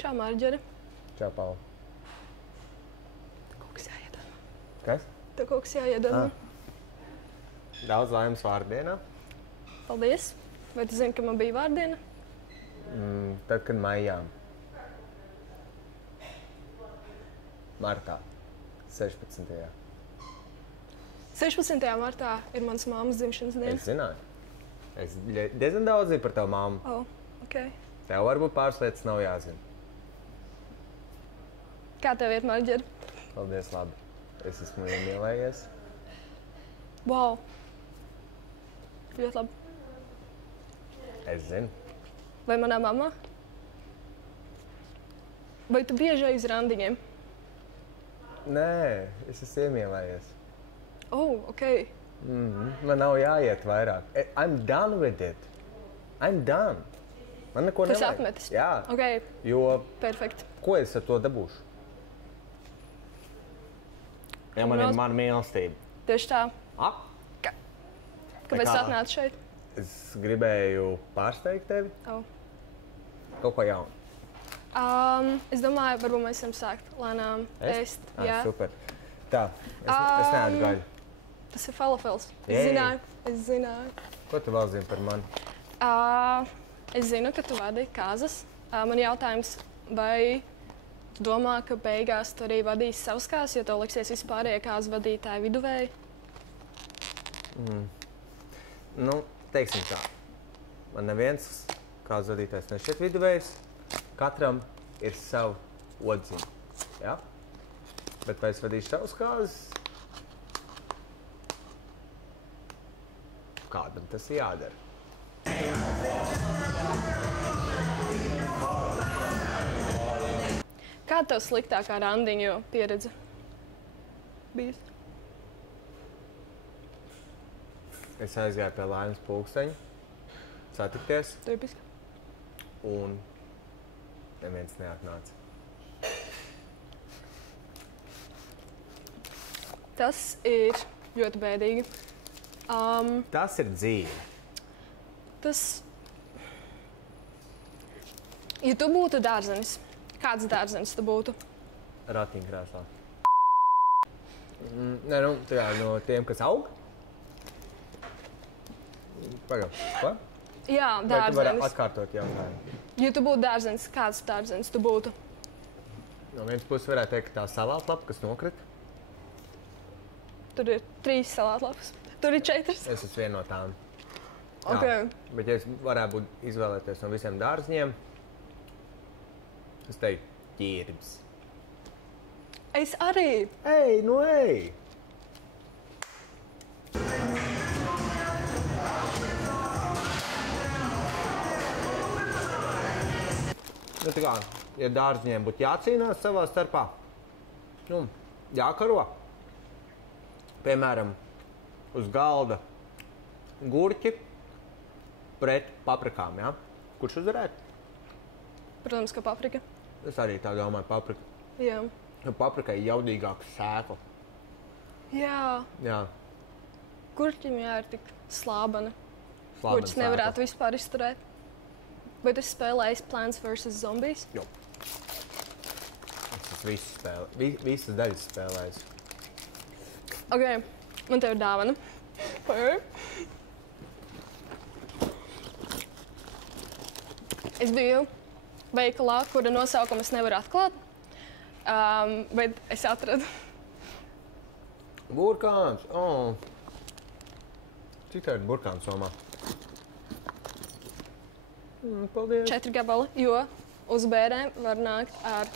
Čau, Marģeri. Čau, Paula. Kaut kas jāiedod. Kas? Tev kaut kas jāiedod. Daudz laimes vārdienā. Paldies. Vai tu zini, ka man bija vārdiena? Tad, kad maijām. Martā. 16. 16. martā ir mans mammas dzimšanas diena. Es zināju. Es diezgan daudz zinu par tavu mammu. Ok. Tev varbūt pāris lietas nav jāzina. Kā tev iet, Marģeri? Paldies, labi. Es esmu iemīlējies. Wow. Ļoti labi. Es zinu. Vai manā mamā? Vai tu bieži ej uz randiņiem? Nē, es esmu iemīlējies. Ok. Man nav jāiet vairāk. I'm done with it. I'm done. Man neko Tu esi nevajag. atmetis? Jā. Ok. Jo, Perfekt. ko es ar to dabūšu? Ja man ir mana mīlestība. Tieši tā. Kāpēc kā? tu atnāci šeit? Es gribēju pārsteigt tevi. Kaut ko jaunu. Es domāju, varbūt mēs varam sākt lēnām ēst. Jā. Super. Tā, es neēdu gaļu. Tas ir falafels. Jej. Es zināju. Ko tu vēl zini par mani? Es zinu, ka tu vadi kāzas. Man jautājums, vai tu domā, ka beigās tu arī vadīsi savas kāzas, jo tev liksies vispārējie kāzu vadītāji viduvēji? Nu, teiksim tā. Man neviens kāzu vadītājs nešķiet viduvējs. Katram ir sava odziņa. Ja? Bet vai es vadīšu savas kāzas? Kādam tas ir jādara. Kāda tev sliktākā randiņu pieredze bijis? Es aizgāju pie Laimas pulksteņa, satikties, Tipiski. un neviens neatnāca. Tas ir ļoti bēdīgi. Tas ir dzīve. Ja tu būtu dārzenis, kāds dārzenis tu būtu? Ratiņkrēslā. Nē, nu, tā kā no tiem, kas aug? Pagaid, ko? Jā, Vai tu vari dārzenis. atkārtot jautājumu? Ja tu būtu dārzenis, kāds dārzenis tu būtu? No vienas puses varētu teikt, ka tā salātlapa, kas nokrita. Tur ir 3 salātlapas. Tur ir 4. Es esmu viena no tām. Ok. Jā, bet ja es varētu izvēlēties no visiem dārzņiem, es teiktu ķirbis. Es arī. Ej, nu ej! Nu, tā kā, ja dārzņiem būtu jācīnās savā starpā, nu, jākaro. Piemēram, uz galda gurķi pret paprikām, ja? Kurš uzvarētu? Protams, ka paprika. Es arī tā domāju, paprika. Jā. Jo paprikai ir jaudīgāka sēkla. Jā. Jā, Kurķim ir tik slābana. slābena Kurš nevarētu vispār izturēt. Vai tu spēlēji Plants vs. Zombies? Jo. Es esmu visas daļas spēlējis. Ok, man tev ir dāvana. Es biju veikalā, kura nosaukumu es nevaru atklāt, bet es atradu. Burkāns! Oh. Cik tā ir burkāns somā? Paldies! 4 gabali, jo uz bērēm var nākt ar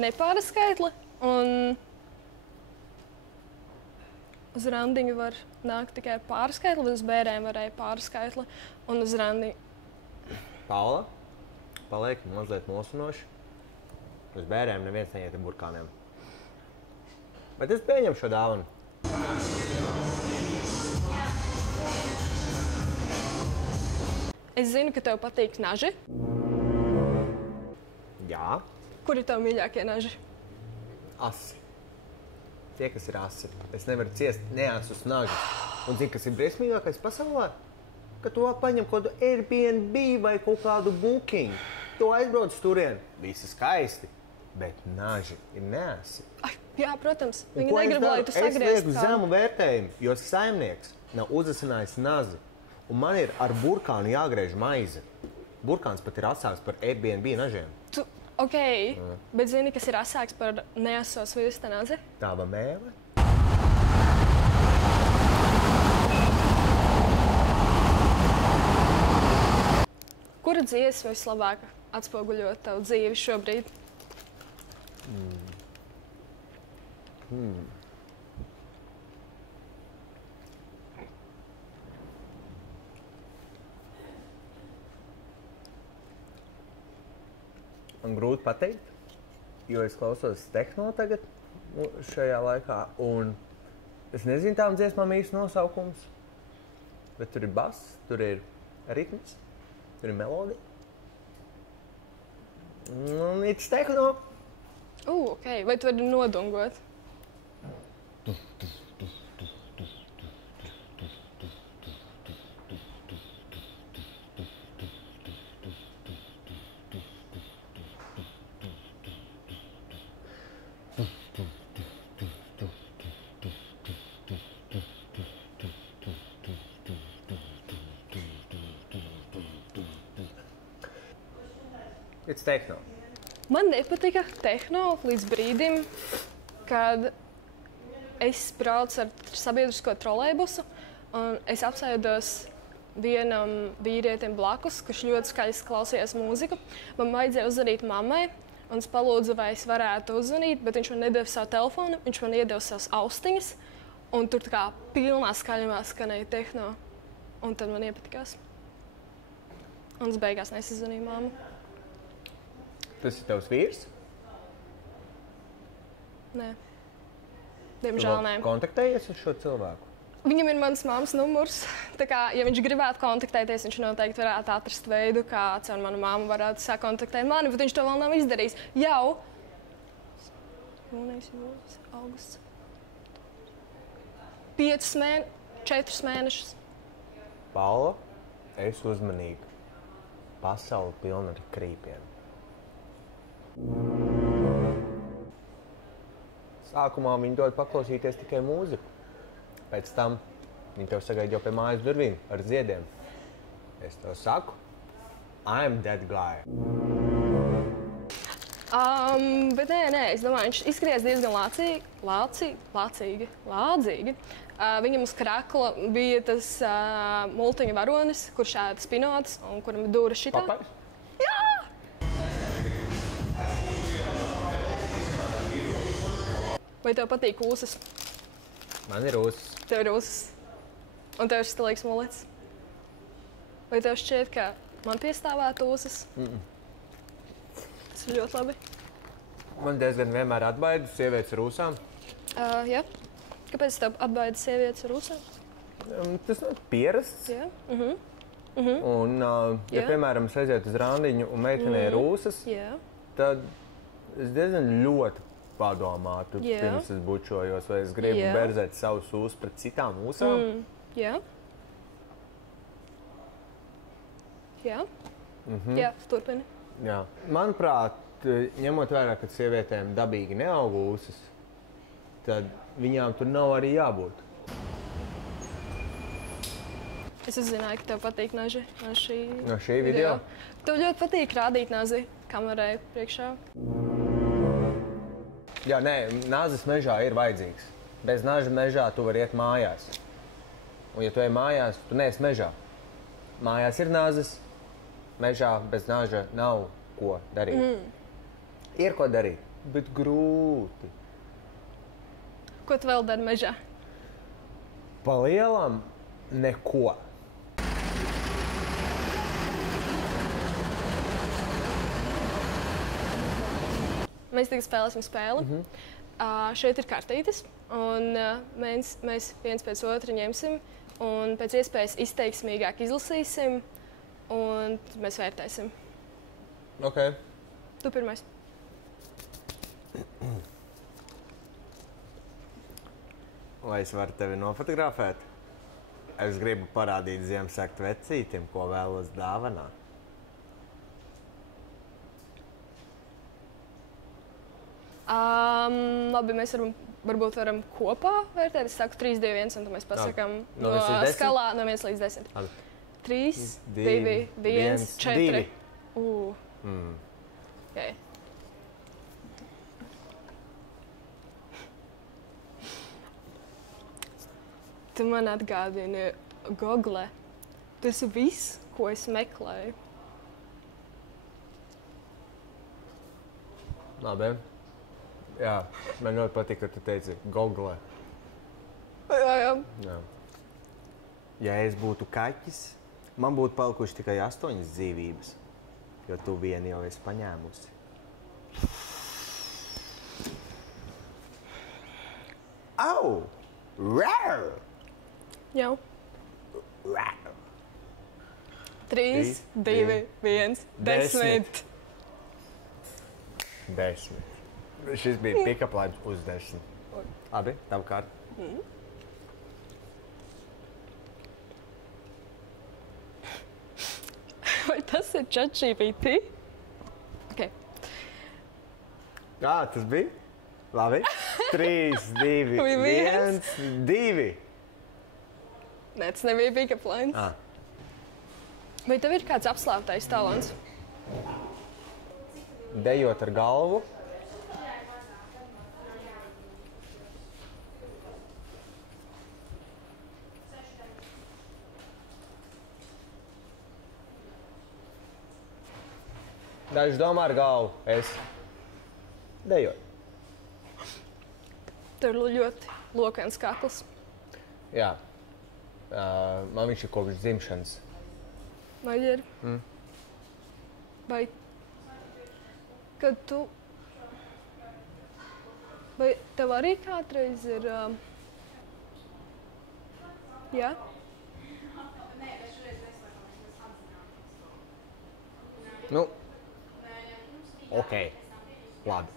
nepāra skaitli, un uz randiņu var nākt tikai ar pāra skaitli, bet uz bērēm varēja pāra skaitli, un uz randiņu. Paula, paliek mazliet nosunoši. Uz bērēm neviens neiet ar burkāniem. Bet es pieņemu šo dāvanu. Es zinu, ka tev patīk naži. Jā, Kuri tev mīļākie naži? asi. Tie, kas ir asi. Es nevaru ciest neasus nažus. Un zini, kas ir briesmīgākais pasaulē? Ka tu paņem kaut kādu Airbnb vai kaut kādu booking. Tu aizbrauc turien, visi skaisti, bet naži ir neesi. Ai, jā, protams. Un Viņi ko es negrib, lai daru? tu Es lieku sagrieztu zemu vērtējumu, jo saimnieks nav uzasinājis nazi. Un man ir ar burkānu jāgriež maize. Burkāns pat ir asāks par Airbnb nažiem. Ok, bet zini, kas ir asāks par neasos virsta nazi? Tava mēle? Kura dziesma vislabāk atspoguļo tavu dzīvi šobrīd? Man grūti pateikt, jo es klausos tehno tagad šajā laikā, un es nezinu tām dziesmām īsti nosaukums, bet tur ir bass, tur ir ritms, tur ir melodija. Un it's techno. Ok, vai tu vari nodungot? It's techno. Man nepatika tehno līdz brīdim, kad es braucu ar sabiedrisko trolejbusu un es apsēdos vienam vīrietim blakus, kurš ļoti skaļi klausījās mūziku. Man vajadzēja uzzvanīt mammai, un es palūdzu, vai es varētu uzzvanīt, bet viņš man nedeva savu telefonu, viņš man iedeva savas austiņas, un tur tā kā pilnā skaļumā skanēja tehno, un tad man iepatikās. Un es beigās nesazvanīju mammu. Tas ir tavs vīrs? Nē. Diemžēl nē. Kontaktējies ar šo cilvēku? Viņam ir mans mammas numurs. Tā kā, ja viņš gribētu kontaktēties, viņš noteikti varētu atrast veidu, kā caur manu mammu varētu sakontaktēt mani, bet viņš to vēl nav izdarījis. Jau jūnijas, jūlijas, augusts. 4 mēnešus. Paula, es uzmanīgu. Pasaule pilna ar krīpiem. Sākumā viņi dod paklausīties tikai mūziku. Pēc tam viņi tev sagaida jau pie mājas durvīm ar ziediem. Es tev saku, I'm that guy. Bet nē, es domāju, viņš izskatījās diezgan lādzīgi. Viņam uz krakla bija tas multiņa varonis, kurš ēda spinotus un kuram ir dūra šitā. Papais? Vai tev patīk ūsas? Man ir ūsas. Tev ir ūsas. Un tev ir stilīgs mulets. Vai tev šķiet, ka man piestāvētu ūsas? Tas ir ļoti labi. Man diezgan vienmēr atbaida sievietes ar ūsām. Jā. Kāpēc tev atbaida sievietes ar ūsām? Tas nav pierasts. Jā. Un, ja, piemēram, es aizietu uz randiņu un meitenei ir ūsas, tad es diezgan ļoti padomātu, pirms es bučojos, vai es gribu berzēt savus ūsus pret citām ūsām. Jā. Jā, turpini. Jā. Manuprāt, ņemot vērā, ka sievietēm dabīgi neaug ūsas, tad viņām tur nav arī jābūt. Es uzzināju, ka tev patīk naži no šī video. Tev ļoti patīk rādīt nazi kamerai priekšā. Jā, nē, nazis mežā ir vajadzīgs. Bez naža mežā tu vari iet mājās. Un ja tu ej mājās, tu neesi mežā. Mājās ir nazis, mežā bez naža nav ko darīt. Ir ko darīt, bet grūti. Ko tu vēl dari mežā? Pa lielam neko. Mēs tagad spēlēsim spēli. Šeit ir kartītes, un mēs viens pēc otra ņemsim un pēc iespējas izteiksmīgāk izlasīsim, un tad mēs vērtēsim. Ok. Tu pirmais. Vai es varu tevi nofotografēt? Es gribu parādīt Ziemassvētku vecītim, ko vēlos dāvanāt. Labi, mēs varbūt varam kopā vērtēt. Es saku 3, 2, 1, un tad mēs pasakām No 1 līdz 10? skalā no 1 līdz 10. Labi. 3, 2, 1, 4. Okay. Tu man atgādini Google. Tas ir viss, ko es meklēju. Labi. Jā, man ļoti patīk, ka tu teici Google. Jā. Ja es būtu kaķis, man būtu palikuši tikai 8 dzīvības, jo tu vienu jau esi paņēmusi. Au! Rar! Jau. Rar! 3, 2, 1, 10. 10. Šis bija pick-up lines uz 10. Labi, tavu kārtu. Vai tas ir ChatGPT? Okay. Tas bija? Labi. 3, 2, 1, 2. Nē, tas nebija pick-up lines. Vai tev ir kāds apslāptais talants? Dejot ar galvu. Daži domā ar galvu. Es dejoju. Tev ir ļoti lokains kakls. Jā. Man viņš ir kopš dzimšanas. Vai ir? Vai kad tu... Vai tev arī kādreiz ir... Jā? Nu, ok. Labi.